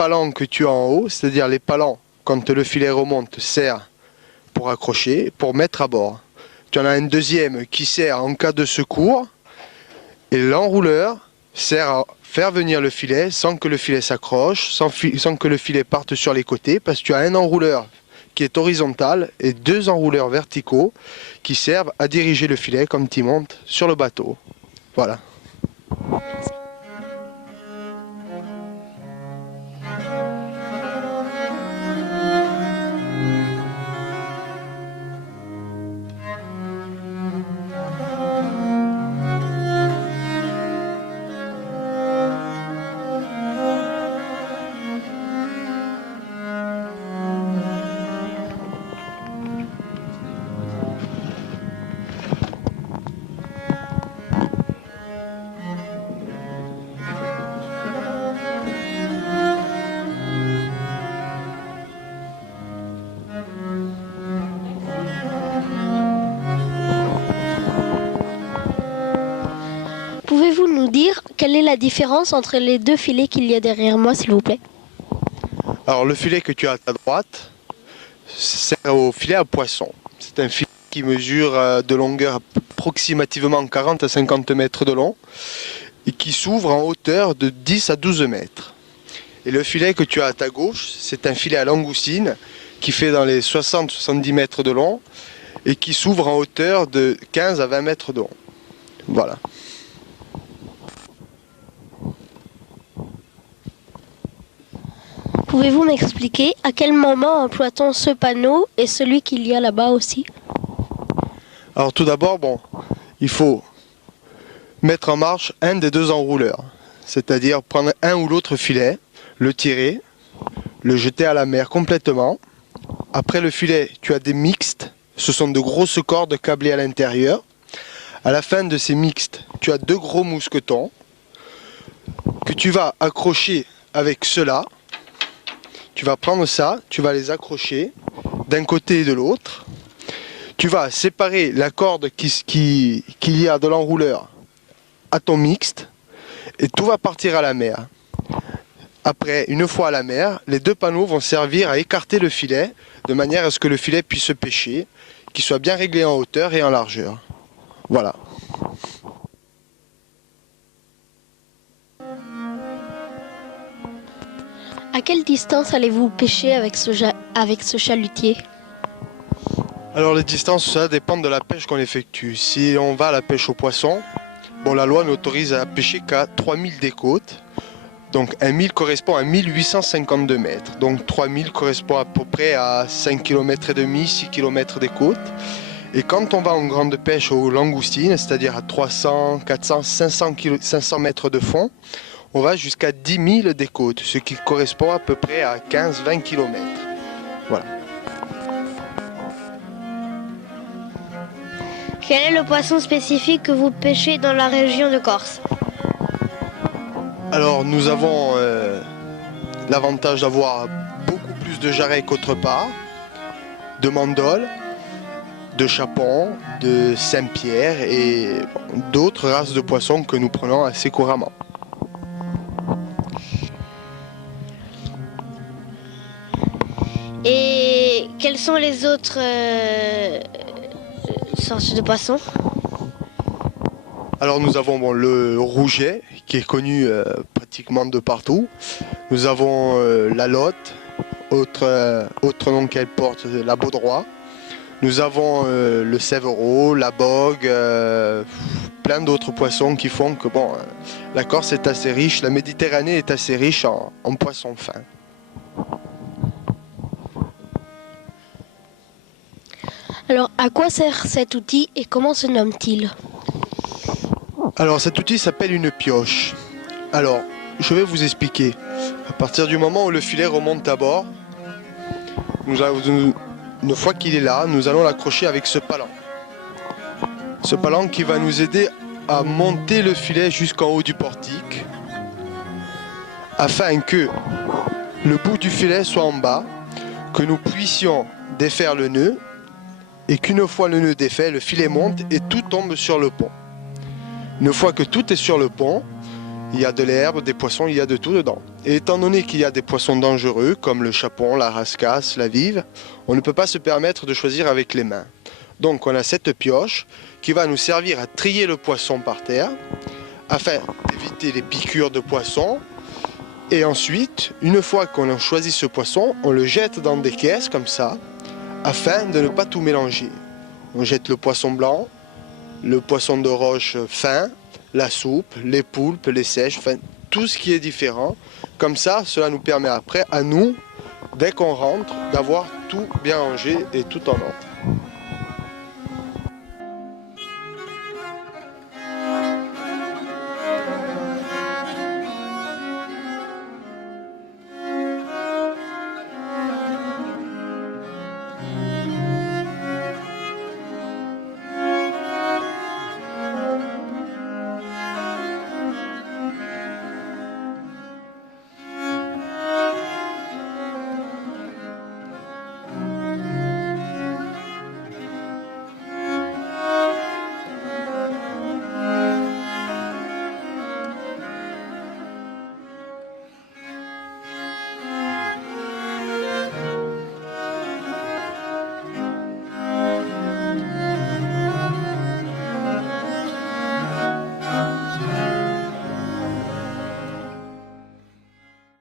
palans que tu as en haut, c'est-à-dire les palans, quand le filet remonte, sert pour accrocher, pour mettre à bord. Tu en as un deuxième qui sert en cas de secours, et l'enrouleur sert à faire venir le filet sans que le filet s'accroche, sans que le filet parte sur les côtés, parce que tu as un enrouleur qui est horizontal et deux enrouleurs verticaux qui servent à diriger le filet quand il monte sur le bateau. Voilà. Pouvez-vous nous dire quelle est la différence entre les deux filets qu'il y a derrière moi, s'il vous plaît? Alors le filet que tu as à ta droite sert au filet à poisson. C'est un filet qui mesure de longueur approximativement 40 à 50 mètres de long et qui s'ouvre en hauteur de 10 à 12 mètres. Et le filet que tu as à ta gauche, c'est un filet à langoustine qui fait dans les 60-70 mètres de long et qui s'ouvre en hauteur de 15 à 20 mètres de long. Voilà. Pouvez-vous m'expliquer à quel moment emploie-t-on ce panneau et celui qu'il y a là-bas aussi? Alors tout d'abord, il faut mettre en marche un des deux enrouleurs, c'est-à-dire prendre un ou l'autre filet, le tirer, le jeter à la mer complètement. Après le filet, tu as des mixtes, ce sont de grosses cordes câblées à l'intérieur. À la fin de ces mixtes, tu as deux gros mousquetons que tu vas accrocher avec cela. Tu vas prendre ça, tu vas les accrocher d'un côté et de l'autre. Tu vas séparer la corde qu'il y a de l'enrouleur à ton mixte et tout va partir à la mer. Après, une fois à la mer, les deux panneaux vont servir à écarter le filet de manière à ce que le filet puisse pêcher, qu'il soit bien réglé en hauteur et en largeur. Voilà. À quelle distance allez-vous pêcher avec ce chalutier? Alors les distances, ça dépend de la pêche qu'on effectue. Si on va à la pêche au poisson, la loi n'autorise à pêcher qu'à 3000 des côtes. Donc 1000 correspond à 1852 mètres. Donc 3000 correspond à peu près à 5 km et demi, 6 km des côtes. Et quand on va en grande pêche aux langoustines, c'est-à-dire à 300, 400, 500 mètres de fond, on va jusqu'à 10 000 des côtes, ce qui correspond à peu près à 15-20 km. Voilà. Quel est le poisson spécifique que vous pêchez dans la région de Corse? Alors nous avons l'avantage d'avoir beaucoup plus de jarrets qu'autre part, de mandoles, de chapons, de Saint-Pierre et d'autres races de poissons que nous prenons assez couramment. Et quelles sont les autres sortes de poissons? Alors nous avons le rouget qui est connu pratiquement de partout. Nous avons la lotte, autre nom qu'elle porte, la baudroie. Nous avons le sévreau, la bogue, plein d'autres poissons qui font que la Corse est assez riche, la Méditerranée est assez riche en poissons fins. Alors, à quoi sert cet outil et comment se nomme-t-il? Alors cet outil s'appelle une pioche. Alors, je vais vous expliquer. À partir du moment où le filet remonte à bord, une fois qu'il est là, nous allons l'accrocher avec ce palan. Ce palan qui va nous aider à monter le filet jusqu'en haut du portique, afin que le bout du filet soit en bas, que nous puissions défaire le nœud, et qu'une fois le nœud défait, le filet monte et tout tombe sur le pont. Une fois que tout est sur le pont, Il y a de l'herbe, des poissons, il y a de tout dedans. Et étant donné qu'il y a des poissons dangereux, comme le chapon, la rascasse, la vive, on ne peut pas se permettre de choisir avec les mains. Donc on a cette pioche qui va nous servir à trier le poisson par terre, afin d'éviter les piqûres de poissons. Et ensuite, une fois qu'on a choisi ce poisson, on le jette dans des caisses comme ça, afin de ne pas tout mélanger. On jette le poisson blanc, le poisson de roche fin, la soupe, les poulpes, les seiches, enfin tout ce qui est différent. Comme ça, cela nous permet après, à nous, dès qu'on rentre, d'avoir tout bien rangé et tout en ordre.